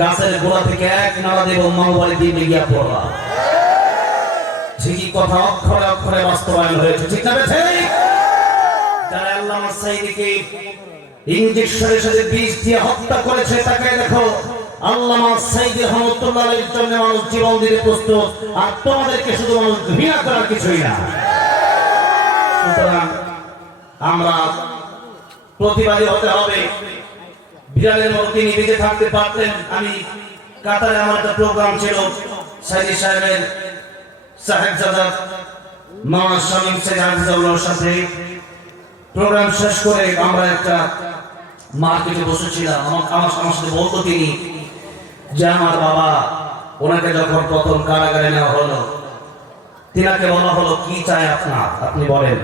গাছের গোড়া থেকে এক নাড়া দেব মাওবাড়ি দিয়ে গিয়া পড়া। কথা অক্ষরে অক্ষরে বাস্তবায়ন হয়েছে, ঠিক না ঠিক? যারা আল্লামা সাইদিকে ইঞ্জেকশনের সাথে দিয়ে হত্যা করেছে, তাকে দেখো আল্লামা সাইদি রহমতুল্লাহের জন্য মানুষ জীবন দিতে প্রস্তুত, আর তোমাদেরকে শুধু মানুষ ঘৃণা করার কিছুই না। সুতরাং আমরা প্রতিবাদী হতে হবে। বিড়ালের মতো তিনি বেঁচে থাকতে পারতেন। আমি কাতারে আমার একটা প্রোগ্রাম ছিল সাইদি সাহেবের সাহেব জাদা মামা শামীম শেখ হাফিজাউল্লাহর সাথে। প্রোগ্রাম শেষ করে আমরা একটা মার্কেটে বসেছিলাম। আমার আমার আমার সাথে বলতো তিনি যে আমার বাবা ওনাকে যখন প্রথম কারাগারে নেওয়া হলো, তিনাকে বলা হলো, কি চাই আপনার? আপনি বলেন,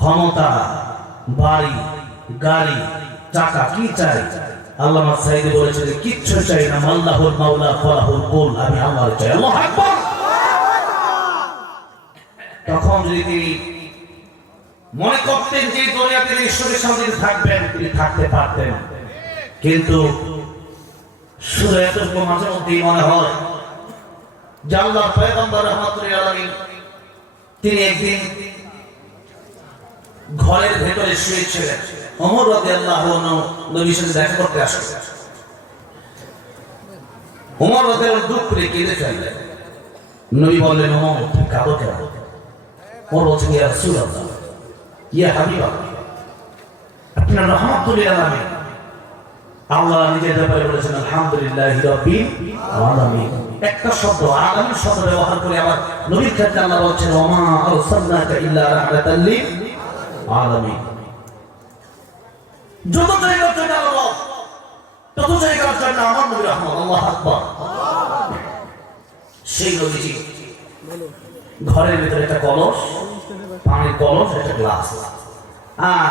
ক্ষমতা, বাড়ি, গাড়ি টাকা কি চাই? আল্লাহ সাইদি বলেছে যে কিচ্ছু চাই না, মাল্লাহুল মাওলা, ফলাহুল কুল, আমি আল্লাহর চাই। আল্লাহু তখন যদি তিনি মনে করতেন যে দুনিয়াতে ঈশ্বরের সঙ্গে থাকবেন, তিনি থাকতে পারতেন। কিন্তু শুধু এতটুকু মাঝে মধ্যেই মনে হয় যে পয়গম্বর রহমতুল্লাহ আলামিন, তিনি একদিন ঘরের ভেতরে শুয়েছিলেন। অমর রাতে আল্লাহ নবীর সাথে দেখা করতে আসলেন ওমর রাতে দুঃখ করে কেঁদে নবী বললেন, ওমর তুমি কাঁদো কেন? ওর বলছেন ইয়া রাসূলুল্লাহ, ইয়া হাবিবা আপনার আলামিন আল্লাহ নিজের ব্যাপারে বলেছেন, আলহামদুলিল্লাহি আলামিন। একটা শব্দ, আলামিন শব্দ ব্যবহার করে আবার নবীর ক্ষেত্রে আল্লাহ বলছেন, ওমা আরসালনাকা ইল্লা রাহমাতাল আলামিন। যত জন্য আল্লাহ তত জন্য আমার নবী আল্লাহ সেই ঘরের ভিতরে একটা কলস, পানির কলস, একটা গ্লাস। আর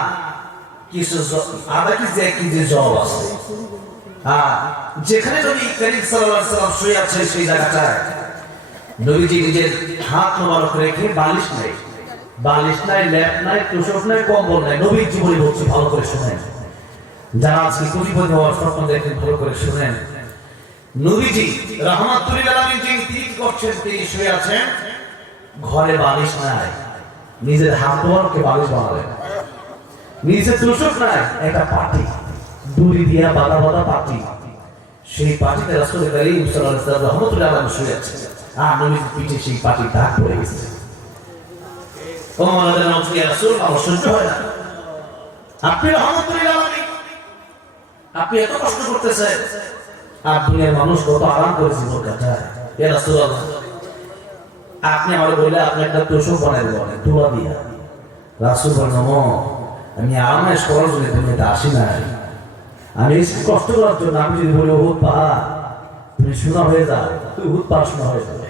কিছু জ- আধা কেজি এক কেজি জল আছে। আর যেখানে নবী করিম সাল্লাম শুয়ে আছে সেই জায়গাটায়, নবীজি নিজের হাত মোবারক রেখে বালিশ নাই বালিশ নাই, ল্যাপ নাই তোষক নাই, কম্বল নাই, নবীর জীবনী বলছি, ভালো করে শুনেন। যারা আজকে কোটিপতি হওয়ার স্বপ্ন দেখেন, ভালো করে শুনেন। নবীজি আলামিন যিনি তিনি তিনি শুয়ে আছেন। ঘরে বালিশ নাই। নিজের হাত বালিশ বানালেন। নিজের নাই, একটা পাটি। দিয়া বাঁধা বাঁধা পাটি। সেই পাটিতে রাসূল করিম সাল্লাল্লাহু শুয়ে আছে আর পিঠে সেই পাটি দাগ পড়ে গেছে। ও হয় না। আপনি আপনি এত কষ্ট করতেছেন। আর দুনিয়ার মানুষ কত আরাম করে জীবন কাটায়। ইয়া রাসূলুল্লাহ আপনি আমার বললে আপনি একটা তোষক বানাই দেবেন তুলা দিয়া। রাসূল বলেন "ওমা, আমি আরামের করার জন্য দুনিয়াতে আসি নাই। আমি কষ্ট করার জন্য আমি যদি বলি হুত পা তুমি শোনা হয়ে যাও তুই হুত পা শোনা হয়ে যাবে।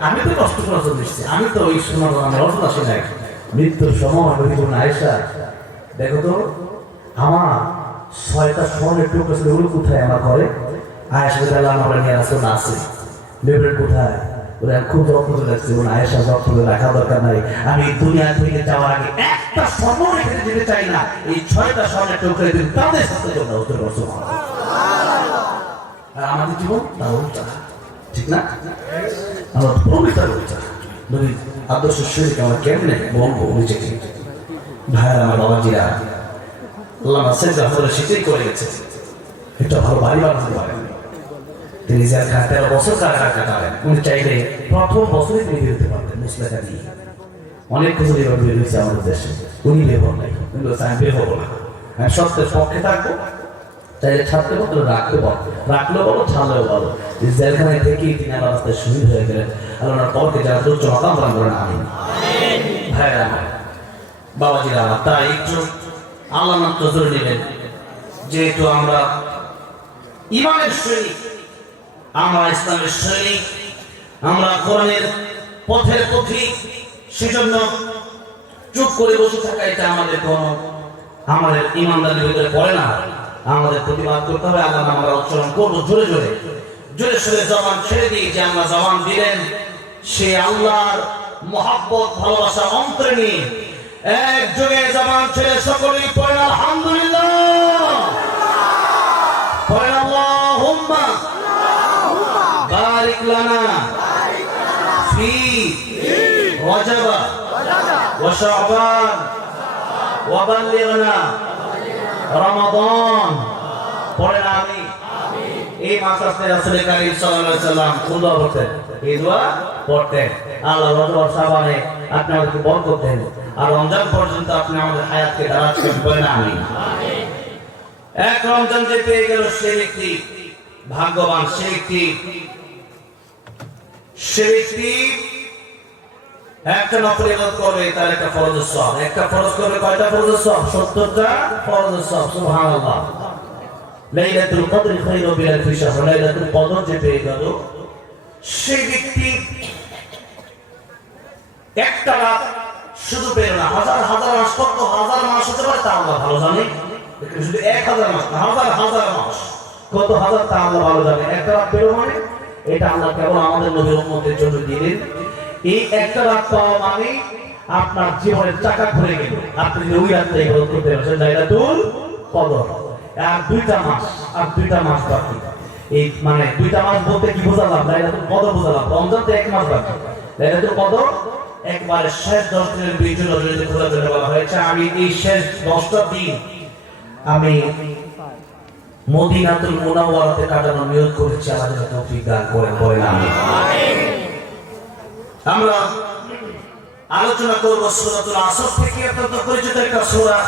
আমি তো কষ্ট করার জন্য এসেছি আমি তো ওই অর্থ আসি মৃত্যুর সময় আয়েশা দেখো তো আমার ছয়টা স্বর্ণের টুকরো ছিল ওগুলো কোথায় আমার ঘরে? আয়েশা তাহলে আমার নিয়ে আসতে না আছে। লেবরের কোথায়? ওরা খুব যত্ন করে রাখছে। আয়েশা, যত্ন করে রাখা দরকার নাই। আমি দুনিয়া থেকে যাওয়ার আগে একটা স্বর্ণ রেখে যেতে চাই না। এই ছয়টা স্বর্ণের টুকরো দিন, তাদের সাথে জন্য আর আমাদের জীবন, তা উল্টা ঠিক না? আমরা প্রমিতা নবী আদর্শ শরীরকে আমরা কেমনে বলব নিজেকে ভাইয়ার, আমার বাবাজিরা হলে সেটাই করে গেছে একটা ভালো বাড়ি বানাতে পারেন তিনি বছর কাটাবেন। উনি চাইলে প্রথম বছরে তিনি বেরোতে পারতেন মুসলেখা অনেক কিছু এবার বের আমাদের দেশে। উনি বের নাই। কিন্তু আমি না। আমি সত্যের পক্ষে থাকব। চাইলে ছাড়তে পারতো রাখতে পারতো রাখলেও বলো, ছাড়লেও বলো। জেলখানায় থেকেই তিনি রাস্তায় শহীদ হয়ে গেলেন। ওনার পরকে যারা দুর্চ মাকাম দান করেন আমি ভাইয়ের আমার, বাবাজিরা তাই একটু আল্লাহ মাত্র নেবেন। যেহেতু আমরা ইমানের সৈনিক আমরা ইসলামের সৈনিক আমরা কোরআনের পথের পথিক সেজন্য চুপ করে বসে থাকা এটা আমাদের কোন, আমাদের ইমানদারির ভিতরে পড়ে না। আমাদের প্রতিবাদ করতে হবে, আল্লাহ আমরা উচ্চারণ করব জোরে জোরে। জোরে সোরে জবান ছেড়ে দিয়ে যে আমরা জবান দিলেন, সে আল্লাহর মহাব্বত ভালোবাসা অন্তরে নিয়ে এক যোগে জবান ছেড়ে সকলেই পড়েন আলহামদুলিল্লাহ পড়েন আল্লাহুম্মা আল্লাহুম্মা বারিক লানা ফি রজব ওয়া বাল্লিগনা রমাদান। পড়েন আমি। এই আসতে রাসূল কারীম সাল্লাল্লাহু সাল্লাম দোয়া পড়তেন? এই দোয়া পড়তেন। আল্লাহ রজব শাবানে আপনি আমাদেরকে বরকত দেন। আর রমজান পর্যন্ত আপনি আমাদের হায়াতকে দারাজ করেন বলেন আমিন। এক রমজান যে পেয়ে গেল সে ব্যক্তি ভাগ্যবান, সে ব্যক্তি সে ব্যক্তি একটা নকল ইবাদত করবে, তার একটা ফরজ সব একটা ফরজ করবে, কয়টা ফরজ সব সত্তরটা ফরজ সব সুবহানাল্লাহ। লাইলাতুল কদর খায়রু শাহর, লাইলাতুল কদর যে পেয়ে গেল, সেই ব্যক্তি একটা রাত শুধু পেল না, হাজার হাজার মাস, কত হাজার মাস হতে পারে তা ভালো জানি। শুধু এক হাজার মাস হাজার হাজার মাস। কত হাজার তা ভালো একটা রাত পেল মানে? এটা আমরা কেবল আমাদের নবীর উম্মতের জন্য দিলেন। এই একটা রাত পাওয়া মানে আপনার জীবনের চাকা ঘুরে গেল। আপনি ওই রাতটা ইবাদত করতে পারছেন, লাইলাতুল কদর। আর দুইটা মাস, আর দুইটা মাস বাকি। এই মানে দুইটা মাস বলতে কি বোঝালাম? লাইলাতুল কদর বোঝালাম। রমজান তো এক মাস বাকি। লাইলাতুল কদর একবারে শেষ দশ দিনের বিজয় রজনীতে খোলা করে বলা হয়েছে। আমি এই শেষ দশটা দিন আমি মদিনাতুল মুনাওয়ারাতে কাটানোর নিয়োগ করেছি। আমাদের তৌফিক দান করে, বলেন আমি আমরা আলোচনা করব সূরাতুল আসর থেকে অত্যন্ত পরিচিত একটা সূরা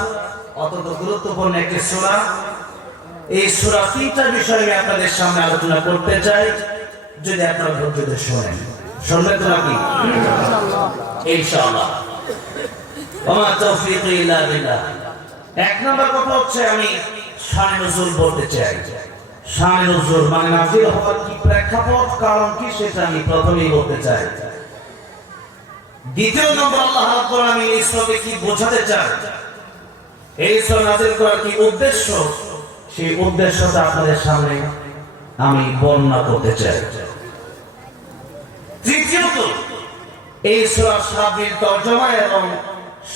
অত্যন্ত গুরুত্বপূর্ণ একটি সূরা। এই সূরা তিনটা বিষয় আমি আপনাদের সামনে আলোচনা করতে চাই। যদি আপনারা ধৈর্য শোনেন শুনবেন তো নাকি ইনশাআল্লাহ। ওমা তৌফিক ইল্লা বিল্লাহ। এক নম্বর কথা হচ্ছে আমি শানে নজরুল বলতে চাই। শানে নজরুল মানে নাজিল হওয়ার কি প্রেক্ষাপট কারণ কি সেটা আমি প্রথমেই বলতে চাই। দ্বিতীয় নম্বর আল্লাহ রাব্বুল আলামিন এই শ্লোকে কি বোঝাতে চান? এই শ্লোক নাজিল করার কি উদ্দেশ্য? সেই উদ্দেশ্যটা আপনাদের সামনে আমি বর্ণনা করতে চাই। তৃতীয়ত, এই সূরা শাবির তরজমা এবং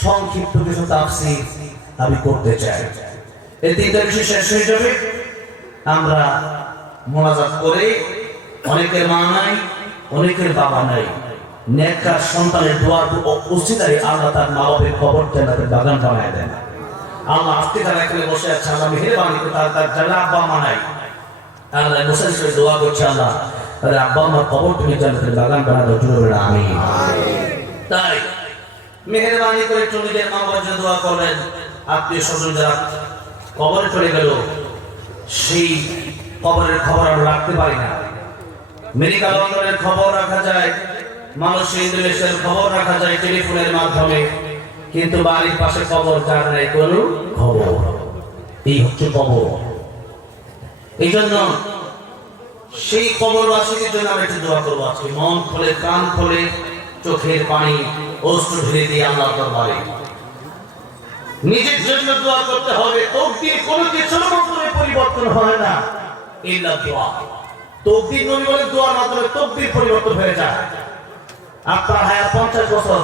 সংক্ষিপ্ত কিছু তাফসীর আমি করতে চাই। এই তিনটা বিষয় শেষ হয়ে যাবে। আমরা মোনাজাত করে। অনেকের মা নাই, অনেকের বাবা নাই। নেককার সন্তানের দোয়ার উচিতাই আল্লাহ তার মা বাপের খবর জান্নাতের বাগান বানায় দেন। আল্লাহ আজকে তারা এখানে বসে আছে, আল্লাহ মেহেরবানি তার তার জানা আব্বা মা নাই আল্লাহ বসে বসে দোয়া করছে, আল্লাহ তাহলে আব্বা আমার খবর তুমি জান্নাতের বাগান বানাতে জুড়ে আমি তাই মেহেরবানি করে নিজের মা বাবার দোয়া করবেন। আত্মীয় স্বজন যারা কবরে চলে গেল, সেই কবরের খবর আমরা রাখতে পারি না। মেডিকেল খবর রাখা যায়। মানুষের খবর রাখা যায় টেলিফোনের মাধ্যমে, কিন্তু বাড়ির পাশে খবর যার নেই কোন খবর। এই হচ্ছে খবর। এই জন্য সেই জন্য একটু দোয়া করব আজকে। মন খোলে খোলে, চোখের পানি, অস্ত্র ঢেলে দিয়ে আল্লাহ দরবারে। নিজের জন্য দোয়া করতে হবে তকদির কোনো কিছুর মাধ্যমে পরিবর্তন হয় না। ইল্লা দোয়া। তকদির নবী বলে দোয়ার মাধ্যমে তকদির পরিবর্তন হয়ে যায়। আপনার হায়াত পঞ্চাশ বছর।